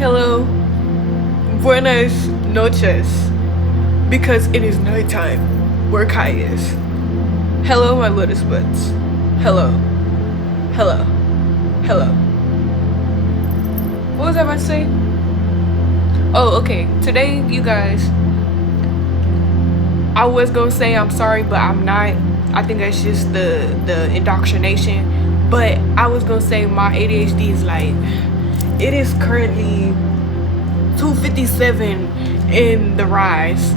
Hello, buenas noches, because it is nighttime where Kai is. Hello, my lotus buds. Hello, hello, hello. What was I about to say? Oh, okay. Today, you guys, I was gonna say I'm sorry, but I'm not. I think that's just the indoctrination. But I was gonna say my ADHD is like, it is currently 2:57 in the rise,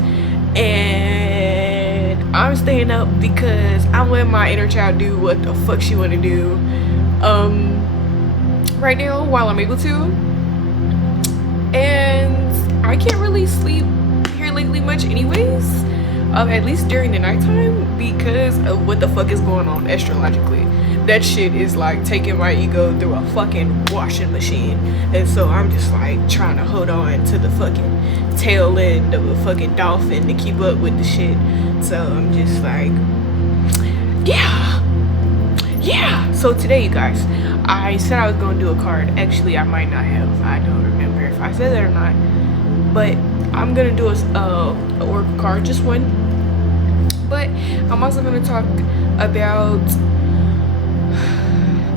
and I'm staying up because I'm letting my inner child do what the fuck she wanna do right now while I'm able to. And I can't really sleep here lately much anyways, at least during the nighttime, because of what the fuck is going on astrologically. That shit is like taking my ego through a fucking washing machine. And so I'm just like trying to hold on to the fucking tail end of a fucking dolphin to keep up with the shit. So I'm just like, yeah. So today, you guys, I said I was gonna do a card. Actually, I might not have. I don't remember if I said that or not. But I'm gonna do a oracle card, just one. But I'm also gonna talk about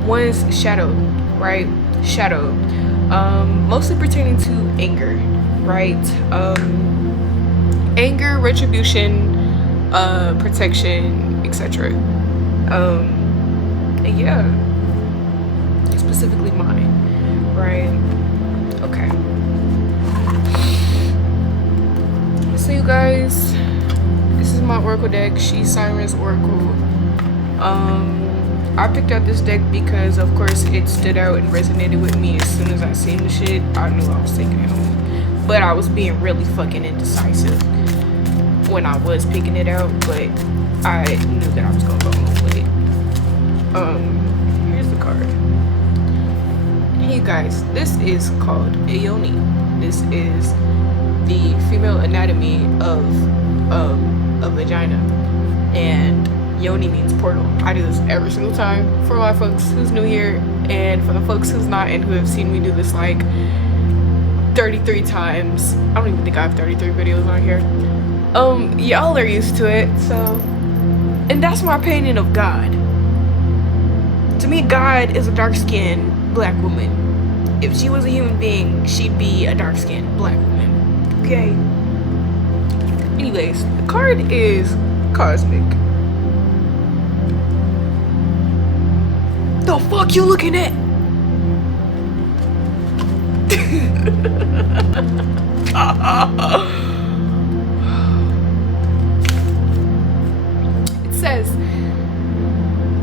one's shadow, right? Shadow, mostly pertaining to anger, right? Anger, retribution, protection, etc. And yeah, specifically mine, right? Okay. So you guys, this is my oracle deck. She's Siren's Oracle. I picked out this deck because, of course, it stood out and resonated with me. As soon as I seen the shit, I knew I was taking it home. But I was being really fucking indecisive when I was picking it out, but I knew that I was gonna go home with it. Here's the card. Hey guys, this is called a yoni. This is the female anatomy of a vagina, and yoni means portal. I do this every single time for my folks who's new here, and for the folks who's not and who have seen me do this like 33 times. I don't even think I have 33 videos on here. Y'all are used to it. So, and that's my opinion of God. To me, God is a dark-skinned black woman. If she was a human being, she'd be a dark-skinned black woman. Okay. Anyways, the card is cosmic. The fuck you looking at? It says,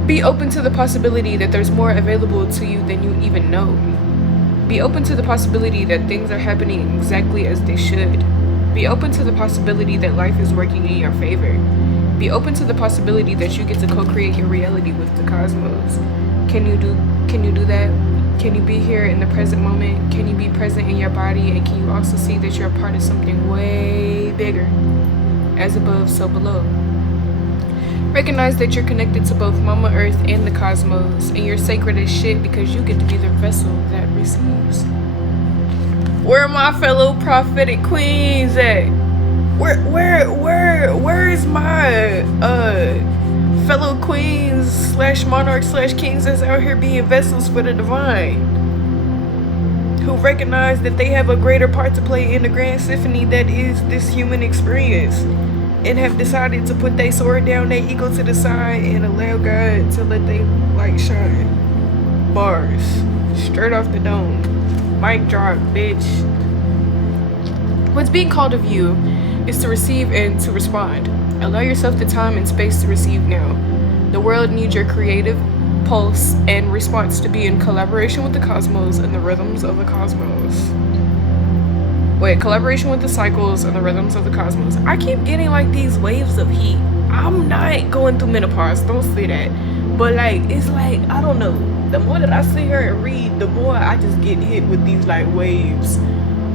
be open to the possibility that there's more available to you than you even know. Be open to the possibility that things are happening exactly as they should. Be open to the possibility that life is working in your favor. Be open to the possibility that you get to co-create your reality with the cosmos. Can you do that? Can you be here in the present moment? Can you be present in your body? And can you also see that you're a part of something way bigger? As above, so below. Recognize that you're connected to both Mama Earth and the cosmos, and you're sacred as shit because you get to be the vessel that receives. Where are my fellow prophetic queens at? Where is my fellow queens / monarchs / kings that's out here being vessels for the divine, who recognize that they have a greater part to play in the grand symphony that is this human experience, and have decided to put their sword down, their ego to the side, and allow God to let their light shine. Bars straight off the dome. Mic drop, bitch. What's being called of you is to receive and to respond. Allow yourself the time and space to receive now. The world needs your creative pulse and response to be in collaboration with the cosmos and the rhythms of the cosmos. Wait, collaboration with the cycles and the rhythms of the cosmos. I keep getting like these waves of heat. I'm not going through menopause, don't say that. But like, it's like, I don't know. The more that I sit here and read, the more I just get hit with these like waves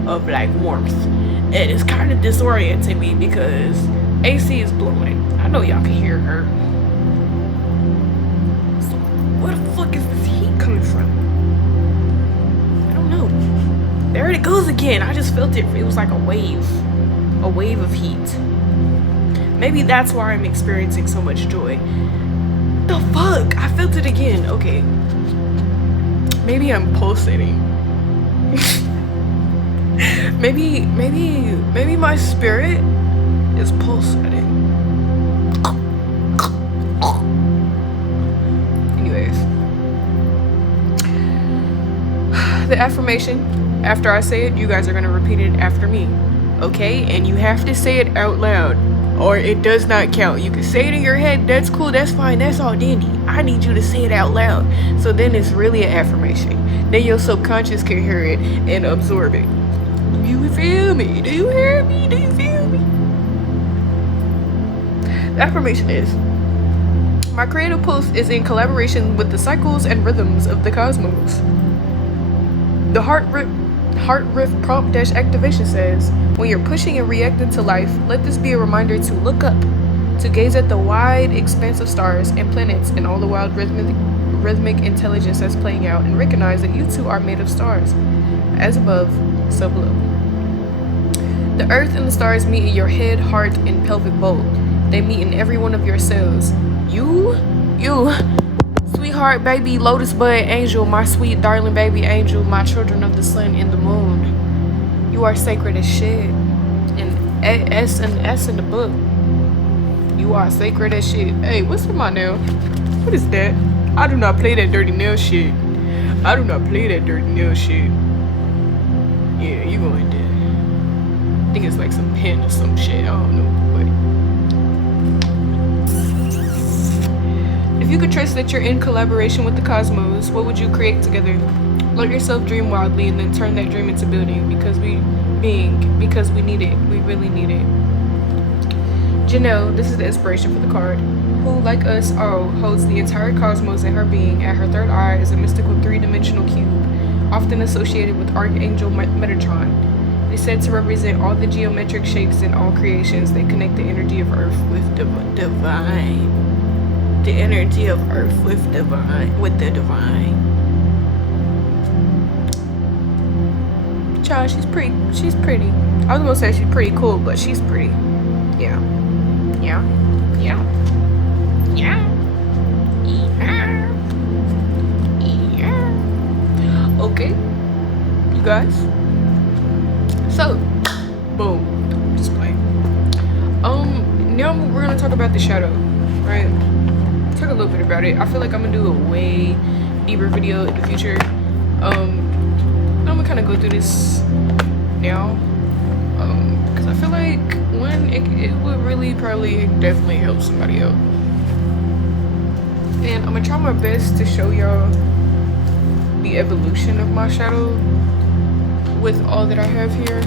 of like warmth. And it's kind of disorienting me because AC is blowing. I know y'all can hear her. So where the fuck is this heat coming from? I don't know. There it goes again. I just felt it. It was like a wave of heat. Maybe that's why I'm experiencing so much joy. The fuck? I felt it again. Okay. Maybe I'm pulsating. maybe my spirit is pulsating. Anyways. The affirmation, after I say it, you guys are going to repeat it after me. Okay? And you have to say it out loud, or it does not count. You can say it in your head. That's cool. That's fine. That's all dandy. I need you to say it out loud. So then it's really an affirmation. Then your subconscious can hear it and absorb it. You feel me? Do you hear me? Do you feel me? The affirmation is, my creative pulse is in collaboration with the cycles and rhythms of the cosmos. The heart riff prompt dash activation says, when you're pushing and reacting to life, let this be a reminder to look up, to gaze at the wide expanse of stars and planets and all the wild rhythmic intelligence that's playing out, and recognize that you too are made of stars. As above, so below. The earth and the stars meet in your head, heart, and pelvic bowl. They meet in every one of your cells. You, sweetheart, baby, lotus bud angel, my sweet darling baby angel, my children of the sun and the moon. You are sacred as shit. And S in the book. You are sacred as shit. Hey, what's in my nail? What is that? I do not play that dirty nail shit. I do not play that dirty nail shit. Yeah, you going there. I think it's like some pen or some shit. I don't know. But if you could trust that you're in collaboration with the cosmos, what would you create together? Let yourself dream wildly and then turn that dream into building, because we need it. We really need it. Janelle, this is the inspiration for the card, who, like us all, holds the entire cosmos in her being. At her third eye is a mystical three-dimensional cube, often associated with Archangel Metatron. It is said to represent all the geometric shapes in all creations that connect the energy of Earth with divine. The energy of Earth with the divine. Child, she's pretty. I was gonna say she's pretty cool, but she's pretty. Yeah. Okay, you guys. So, boom. Just playing. Now we're gonna talk about the shadow, right? Talk a little bit about it. I feel like I'm gonna do a way deeper video in the future. I'm gonna kind of go through this now, because I feel like it would really probably definitely help somebody out. And I'm gonna try my best to show y'all the evolution of my shadow with all that I have here.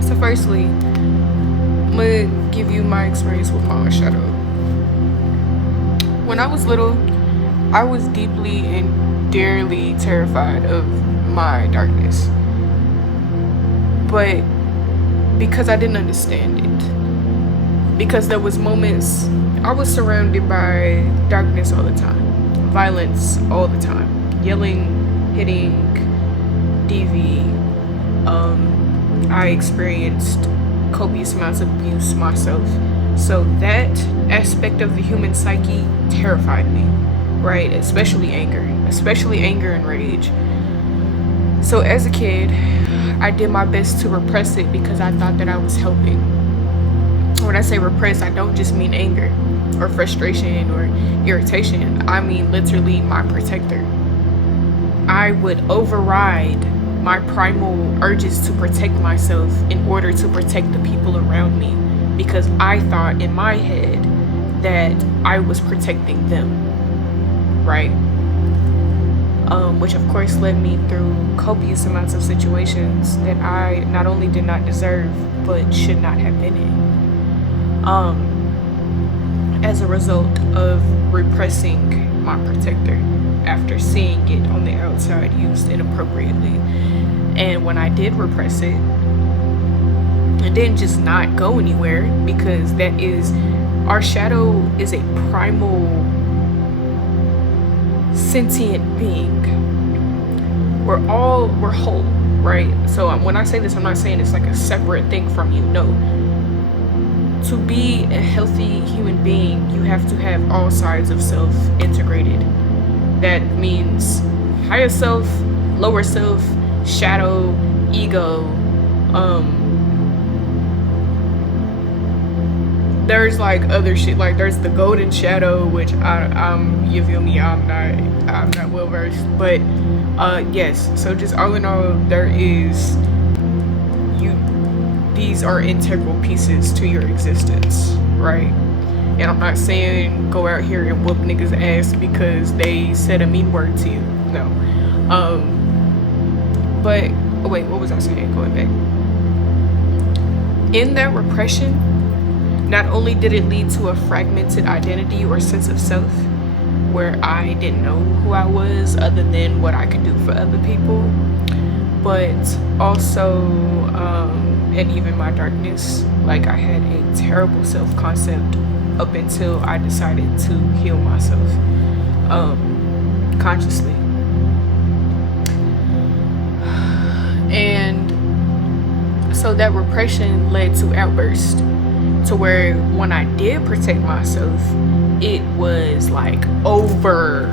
So firstly, I'm gonna give you my experience with my shadow. When I was little, I was deeply and dearly terrified of my darkness, but because I didn't understand it, because there was moments I was surrounded by darkness all the time, violence all the time, yelling, hitting, DV. I experienced copious amounts of abuse myself, so that aspect of the human psyche terrified me, right? Especially anger and rage. So as a kid, I did my best to repress it because I thought that I was helping. When I say repress, I don't just mean anger or frustration or irritation. I mean literally my protector. I would override my primal urges to protect myself in order to protect the people around me, because I thought in my head that I was protecting them, right? Which of course led me through copious amounts of situations that I not only did not deserve, but should not have been in. As a result of repressing my protector after seeing it on the outside used inappropriately. And when I did repress it, it didn't just not go anywhere, because that is, our shadow is a primal sentient being. We're whole, right? So when I say this, I'm not saying it's like a separate thing from you. No. To be a healthy human being, you have to have all sides of self integrated. That means higher self, lower self, shadow, ego. There's like other shit, like there's the golden shadow, which you feel me, I'm not well versed, but yes. So just all in all, these are integral pieces to your existence, right? And I'm not saying go out here and whoop niggas' ass because they said a mean word to you. No. But wait, what was I saying? Going back. In that repression, not only did it lead to a fragmented identity or sense of self, where I didn't know who I was other than what I could do for other people, but also, and even my darkness, like I had a terrible self-concept up until I decided to heal myself, consciously. And so that repression led to outbursts, to where when I did protect myself, it was like over.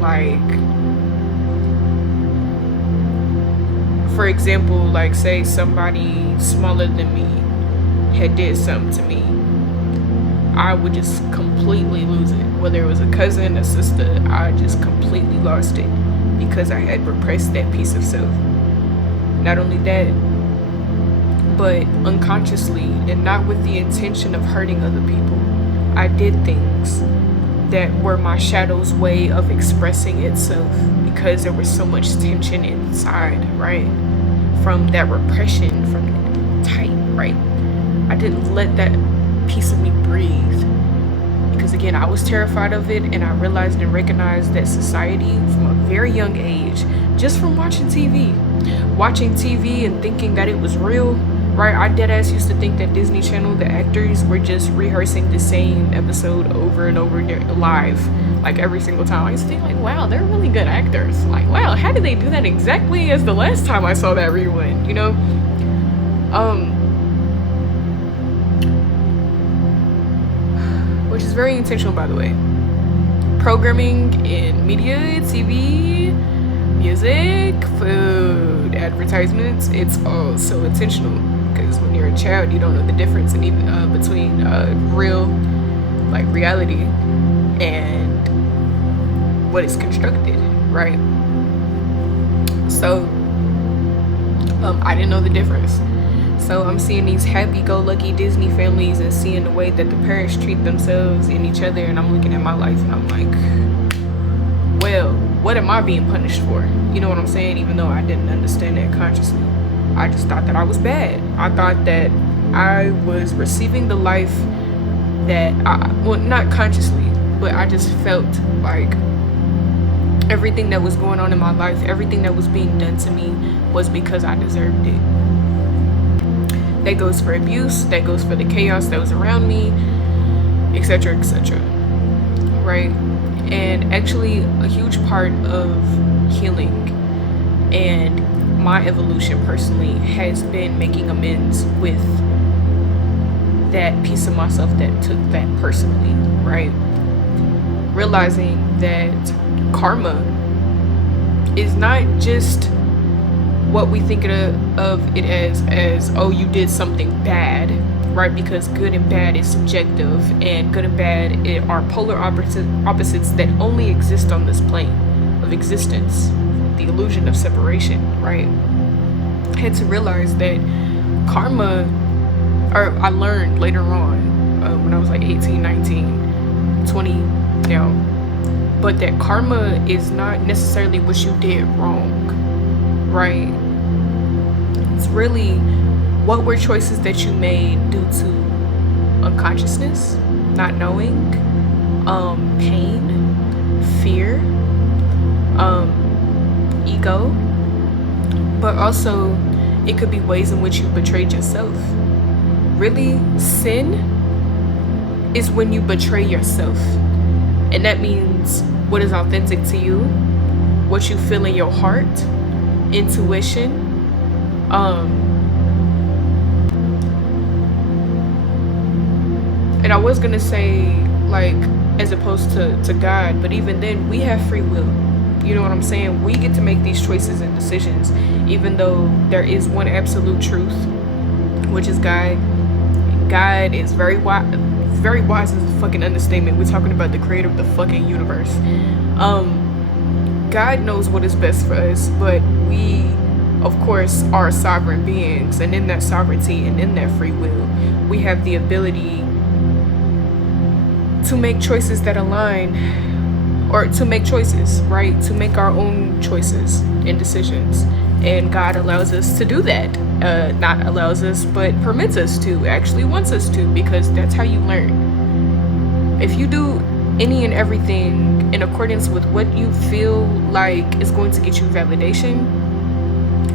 Like, for example, like say somebody smaller than me had did something to me, I would just completely lose it. Whether it was a cousin, a sister, I just completely lost it because I had repressed that piece of self. Not only that, but unconsciously and not with the intention of hurting other people, I did things that were my shadow's way of expressing itself because there was so much tension inside, right? From that repression, from that tight, right? I didn't let that piece of me breathe because, again, I was terrified of it, and I realized and recognized that society from a very young age, just from watching TV and thinking that it was real, right? I deadass used to think that Disney Channel, the actors, were just rehearsing the same episode over and over live, like every single time. I used to think like, wow, they're really good actors. Like, wow, how did they do that exactly as the last time I saw that rerun, you know? Which is very intentional, by the way. Programming in media, TV, music, food, advertisements, it's all so intentional. Because when you're a child, you don't know the difference in even between real, like reality, and what is constructed, right? So I didn't know the difference. So I'm seeing these happy-go-lucky Disney families and seeing the way that the parents treat themselves and each other, and I'm looking at my life and I'm like, well, what am I being punished for? You know what I'm saying? Even though I didn't understand that consciously. I just thought that I was bad. I thought that I was receiving the life that well, not consciously, but I just felt like everything that was going on in my life, everything that was being done to me was because I deserved it. That goes for abuse, that goes for the chaos that was around me, etc., etc. Right? And actually, a huge part of healing and my evolution personally has been making amends with that piece of myself that took that personally, right? Realizing that karma is not just what we think of it as, oh, you did something bad, right? Because good and bad is subjective, and good and bad are polar opposites that only exist on this plane of existence, the illusion of separation, right? I had to realize that karma, or I learned later on when I was like 18, 19, 20 now, but that karma is not necessarily what you did wrong, right? It's really what were choices that you made due to unconsciousness, not knowing, pain, fear, ego, but also it could be ways in which you betrayed yourself. Really, sin is when you betray yourself. And that means what is authentic to you, what you feel in your heart, intuition, and I was gonna say, like, as opposed to God, but even then, we have free will. You know what I'm saying? We get to make these choices and decisions, even though there is one absolute truth, which is God. God is very wise. Very wise is a fucking understatement. We're talking about the creator of the fucking universe. God knows what is best for us, but we, of course, are sovereign beings, and in that sovereignty and in that free will, we have the ability to make choices that align, or to make choices, right? To make our own choices and decisions. And God allows us to do that. Not allows us, but permits us to, actually wants us to, because that's how you learn. If you do any and everything in accordance with what you feel like is going to get you validation,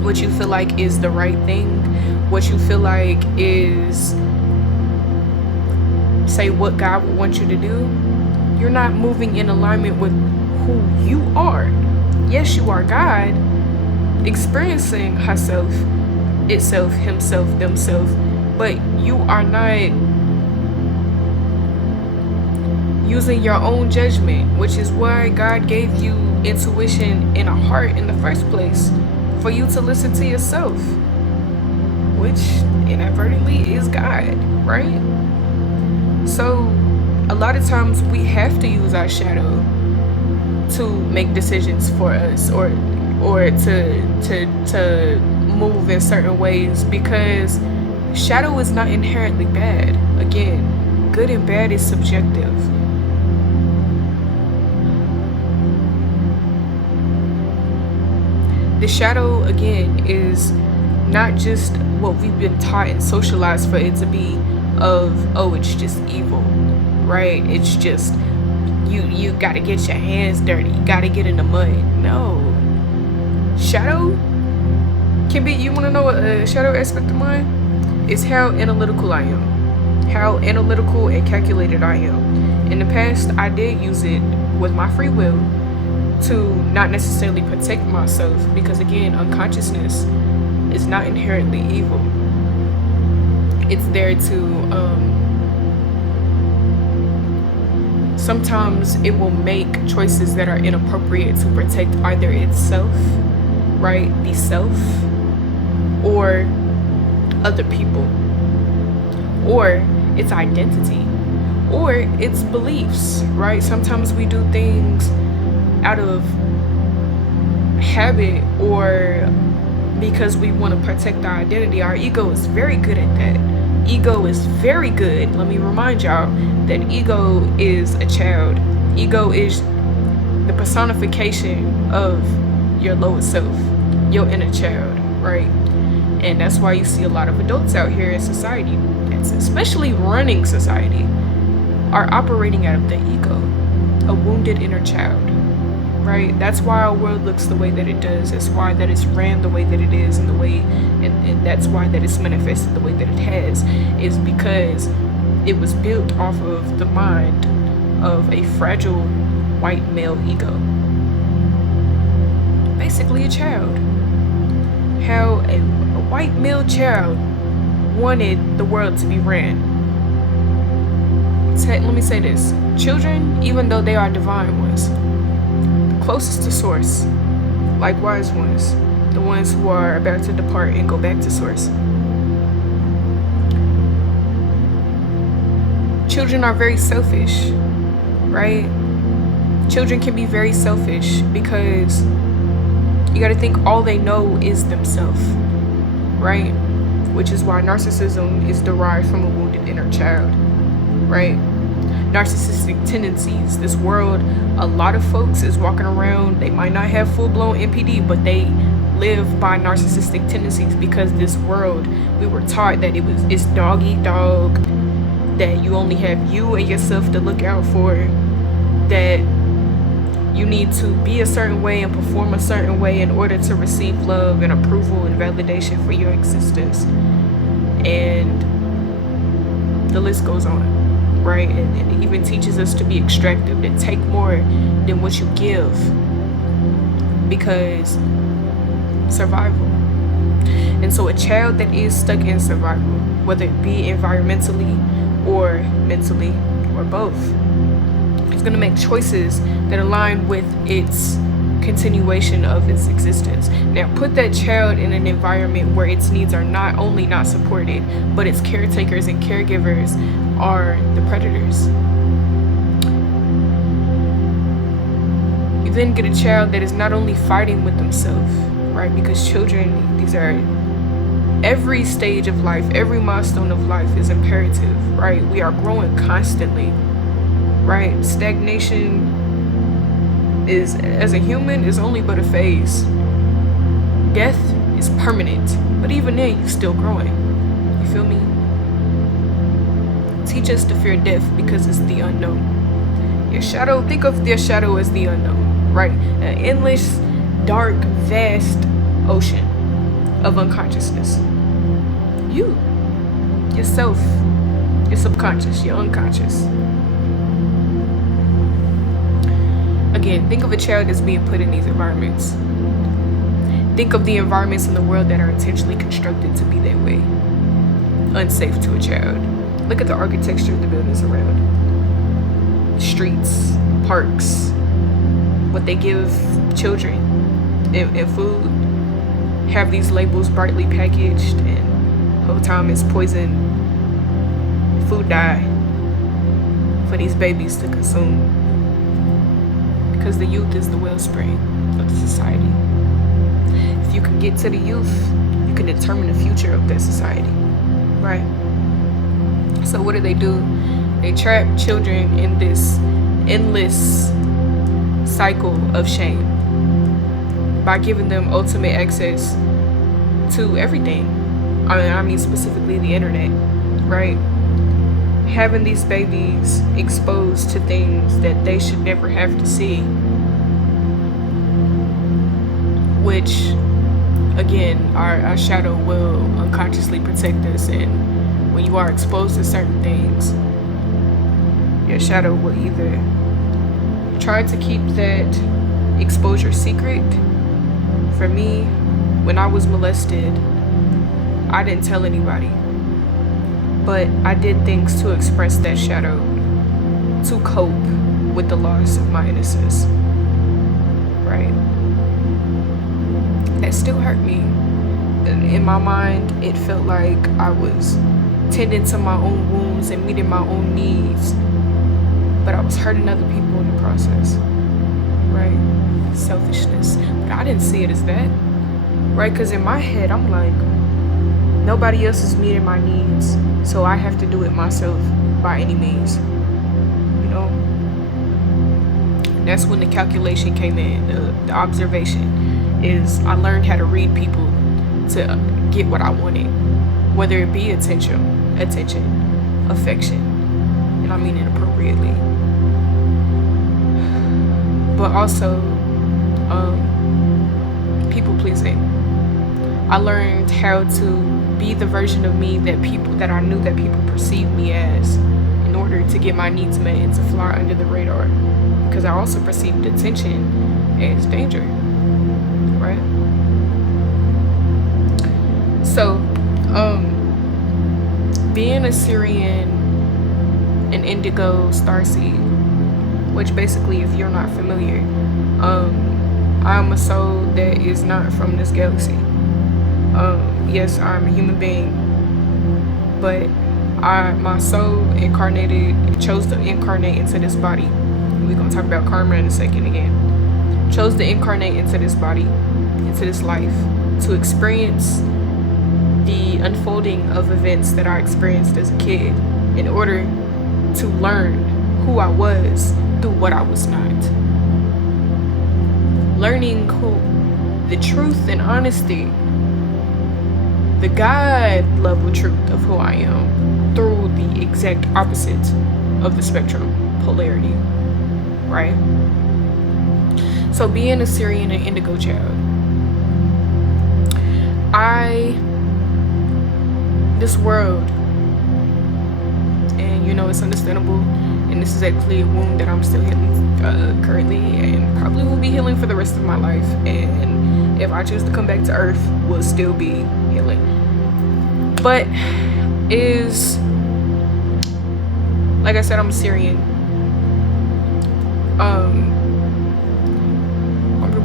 what you feel like is the right thing, what you feel like is, say, what God would want you to do, you're not moving in alignment with who you are. Yes, you are God, experiencing herself, itself, himself, themself, but you are not using your own judgment, which is why God gave you intuition and a heart in the first place, for you to listen to yourself, which inadvertently is God, right? So a lot of times we have to use our shadow to make decisions for us, or to move in certain ways, because shadow is not inherently bad. Again, good and bad is subjective. The shadow, again, is not just what we've been taught and socialized for it to be, of, oh, it's just evil, right? It's just, you gotta get your hands dirty, you gotta get in the mud. No. Shadow can be, you wanna know what a shadow aspect of mine is? How analytical I am. How analytical and calculated I am. In the past, I did use it with my free will to not necessarily protect myself, because again, unconsciousness is not inherently evil. It's there to, sometimes it will make choices that are inappropriate to protect either itself, right, the self, or other people, or its identity, or its beliefs, right? Sometimes we do things out of habit, or because we want to protect our identity. Our ego is very good at that. Ego is very good. Let me remind y'all that ego is a child. Ego is the personification of your lowest self, your inner child, right? And that's why you see a lot of adults out here in society, especially running society, are operating out of the ego, a wounded inner child, right? That's why our world looks the way that it does. That's why that it's ran the way that it is, and the way, and that's why that it's manifested the way that it has, is because it was built off of the mind of a fragile white male ego. Basically a child. How a white male child wanted the world to be ran. Let me say this. Children, even though they are divine ones, closest to source, like wise ones, the ones who are about to depart and go back to source. Children are very selfish, right? Children can be very selfish because you got to think all they know is themselves, right? Which is why narcissism is derived from a wounded inner child, right? Narcissistic tendencies. This world, a lot of folks is walking around, they might not have full-blown NPD, but they live by narcissistic tendencies, because this world, we were taught that it's dog eat dog, that you only have you and yourself to look out for, that you need to be a certain way and perform a certain way in order to receive love and approval and validation for your existence. And the list goes on, right? And it even teaches us to be extractive, to take more than what you give, because survival. And so a child that is stuck in survival, whether it be environmentally or mentally or both, is going to make choices that align with its continuation of its existence. Now, put that child in an environment where its needs are not only not supported, but its caretakers and caregivers are the predators. You then get a child that is not only fighting with themselves, right? Because children, these are every stage of life, every milestone of life is imperative, right? We are growing constantly, right? Stagnation is, as a human, is only but a phase. Death is permanent, but even then, you're still growing. You feel me? Teach us to fear death because it's the unknown. Your shadow, think of your shadow as the unknown, right? An endless, dark, vast ocean of unconsciousness. You, yourself, your subconscious, your unconscious. Again, think of a child that's being put in these environments. Think of the environments in the world that are intentionally constructed to be that way. Unsafe to a child. Look at the architecture of the buildings around. Streets, parks, what they give children and food. Have these labels brightly packaged, and the whole time it's poison. Food dye for these babies to consume. Because the youth is the wellspring of the society. If you can get to the youth, you can determine the future of that society, right? So what do? They trap children in this endless cycle of shame by giving them ultimate access to everything. I mean specifically the internet, right? Having these babies exposed to things that they should never have to see, which again our shadow will unconsciously protect us. And when you are exposed to certain things, your shadow will either try to keep that exposure secret. For me, when I was molested, I didn't tell anybody, but I did things to express that shadow, to cope with the loss of my innocence, right? That still hurt me. In my mind, it felt like I was tending to my own wounds and meeting my own needs, but I was hurting other people in the process, right? Selfishness. But I didn't see it as that, right? Because in my head, I'm like, nobody else is meeting my needs, so I have to do it myself by any means, you know? That's when the calculation came in, the observation is I learned how to read people to get what I wanted, whether it be attention, affection, and I mean it appropriately, but also people pleasing. I learned how to be the version of me that I knew that people perceived me as, in order to get my needs met and to fly under the radar, because I also perceived attention as danger, right? So being a Syrian, an indigo starseed, which basically, if you're not familiar, I'm a soul that is not from this galaxy. Yes, I'm a human being, but my soul chose to incarnate into this body. We're gonna talk about karma in a second again. Chose to incarnate into this body, into this life, to experience the unfolding of events that I experienced as a kid, in order to learn who I was through what I was not. Learning the truth and honesty, the God level truth of who I am, through the exact opposite of the spectrum, polarity, right? So being a Syrian and indigo child, this world, and you know, it's understandable. And this is actually a wound that I'm still healing currently, and probably will be healing for the rest of my life. And if I choose to come back to Earth, will still be healing. But like I said, I'm Syrian.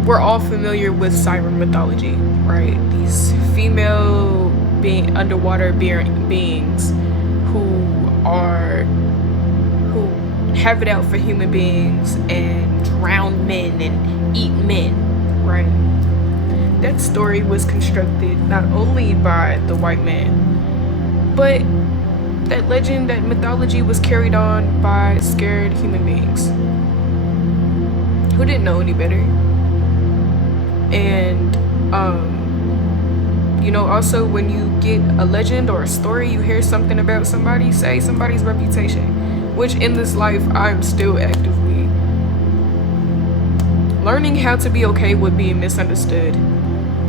We're all familiar with siren mythology, right? These female underwater beings who have it out for human beings and drown men and eat men, right? That story was constructed not only by the white man, but that legend, that mythology was carried on by scared human beings who didn't know any better. And you know, also when you get a legend or a story, you hear something about somebody, say somebody's reputation, which in this life I'm still actively learning how to be okay with being misunderstood,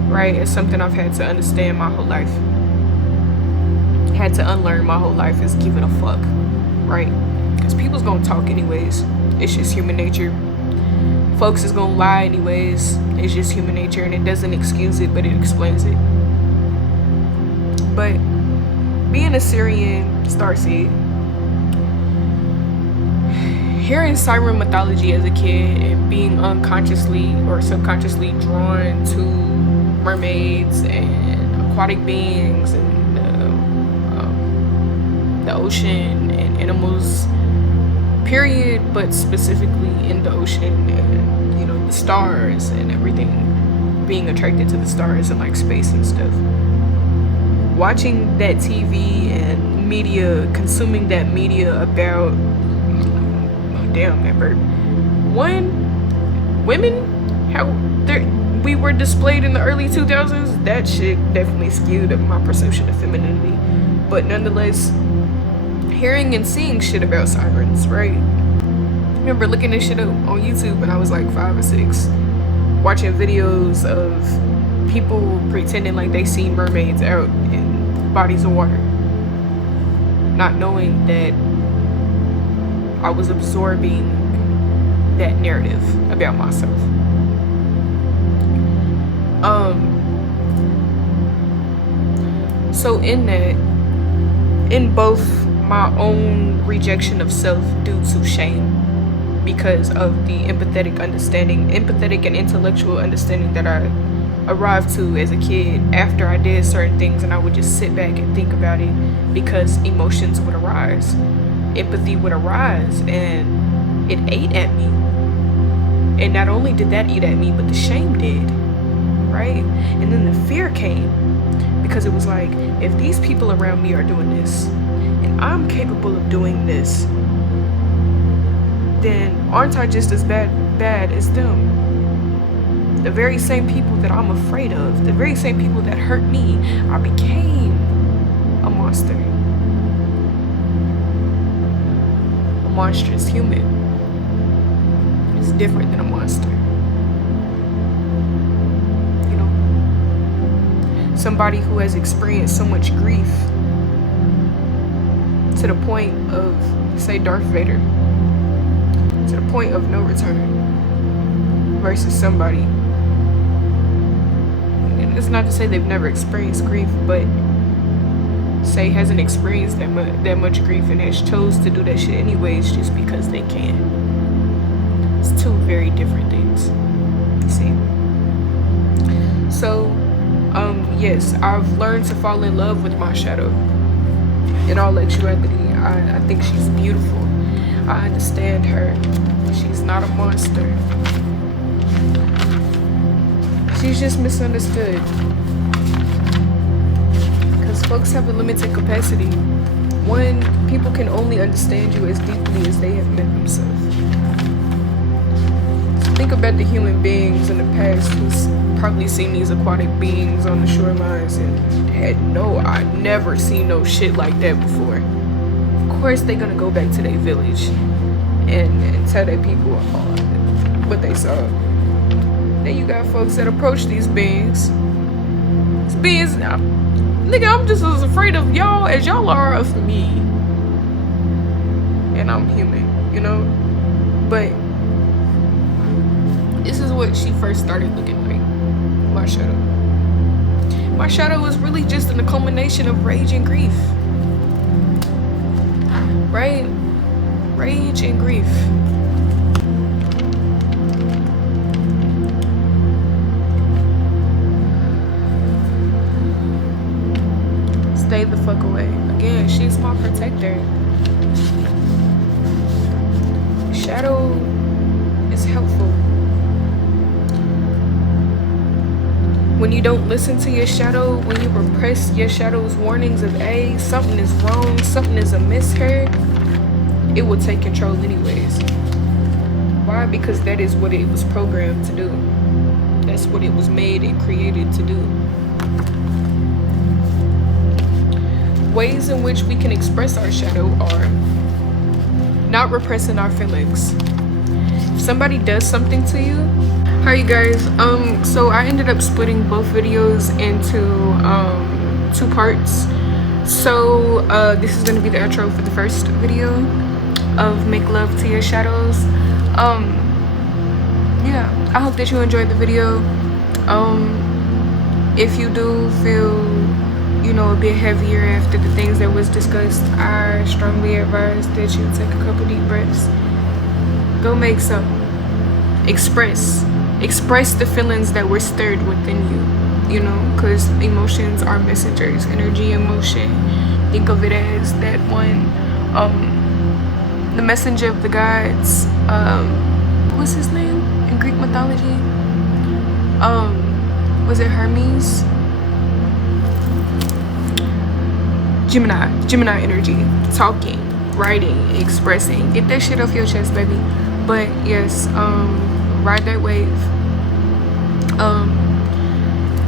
right? It's something I've had to understand my whole life, had to unlearn my whole life, is giving a fuck, right? Because people's gonna talk anyways. It's just human nature. Folks is gonna lie anyways. It's just human nature, and it doesn't excuse it, but it explains it. But being a Syrian starseed, hearing siren mythology as a kid and being unconsciously or subconsciously drawn to mermaids and aquatic beings and the ocean and animals, period, but specifically in the ocean and, you know, the stars and everything, being attracted to the stars and like space and stuff. Watching that TV and media, consuming that media about, damn that bird. One, women, how we were displayed in the early 2000s, that shit definitely skewed my perception of femininity. But nonetheless, hearing and seeing shit about sirens, right? I remember looking this shit up on YouTube when I was like 5 or 6, watching videos of people pretending like they seen mermaids out in bodies of water, not knowing that I was absorbing that narrative about myself. So in both my own rejection of self due to shame because of the empathetic and intellectual understanding that I arrived to as a kid after I did certain things, and I would just sit back and think about it because emotions would arise, empathy would arise, and it ate at me. And not only did that eat at me, but the shame did, right? And then the fear came because it was like, if these people around me are doing this and I'm capable of doing this, then aren't I just as bad as them? The very same people that I'm afraid of, the very same people that hurt me, I became a monster. A monstrous human. It's different than a monster. You know? Somebody who has experienced so much grief to the point of, say, Darth Vader, to the point of no return, versus somebody, and it's not to say they've never experienced grief, but say hasn't experienced that much grief and has chose to do that shit anyways just because they can. It's two very different things, you see. So yes, I've learned to fall in love with my shadow in all actuality. I think she's beautiful. I understand her. She's not a monster. She's just misunderstood. Because folks have a limited capacity. One, people can only understand you as deeply as they have met themselves. So think about the human beings in the past who's probably seen these aquatic beings on the shorelines and had I'd never seen no shit like that before. Of course they're gonna go back to their village and tell their people what they saw. Then you got folks that approach these beings. These beings, nigga, I'm just as afraid of y'all as y'all are of me. that I'm human, you know? But this is what she first started looking like, my shadow. My shadow was really just a culmination of rage and grief. Right? Rage and grief. Stay the fuck away. Again, she's my protector. Shadow is helpful. When you don't listen to your shadow, when you repress your shadow's warnings of, hey, something is wrong, something is amiss here, it will take control anyways. Why? Because that is what it was programmed to do. That's what it was made and created to do. Ways in which we can express our shadow are not repressing our feelings. If somebody does something to you, hi you guys, so I ended up splitting both videos into 2 parts. So this is gonna be the outro for the first video of Make Love to Your Shadows. Yeah, I hope that you enjoyed the video. If you do feel, you know, a bit heavier after the things that was discussed, I strongly advise that you take a couple deep breaths. Go make some. Express the feelings that were stirred within you, you know, because emotions are messengers. Energy, emotion, think of it as that one, the messenger of the gods. What's his name in Greek mythology? Was it Hermes? Gemini energy. Talking, writing, expressing. Get that shit off your chest, baby. But yes, ride that wave.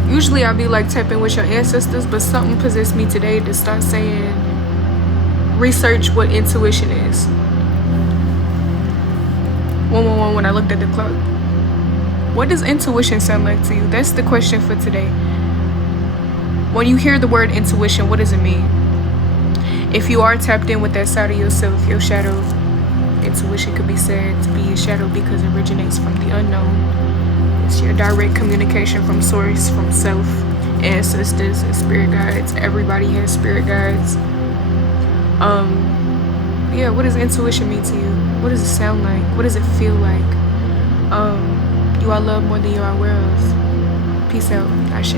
Usually I'll be like tapping with your ancestors, but something possessed me today to start saying, research what intuition is. 111 when I looked at the clock. What does intuition sound like to you? That's the question for today. When you hear the word intuition, what does it mean? If you are tapped in with that side of yourself, your shadow, intuition could be said to be your shadow because it originates from the unknown. It's your direct communication from source, from self, ancestors, and spirit guides. Everybody has spirit guides. Yeah, what does intuition mean to you? What does it sound like? What does it feel like? You are loved more than you are aware of. Peace out. Ashe.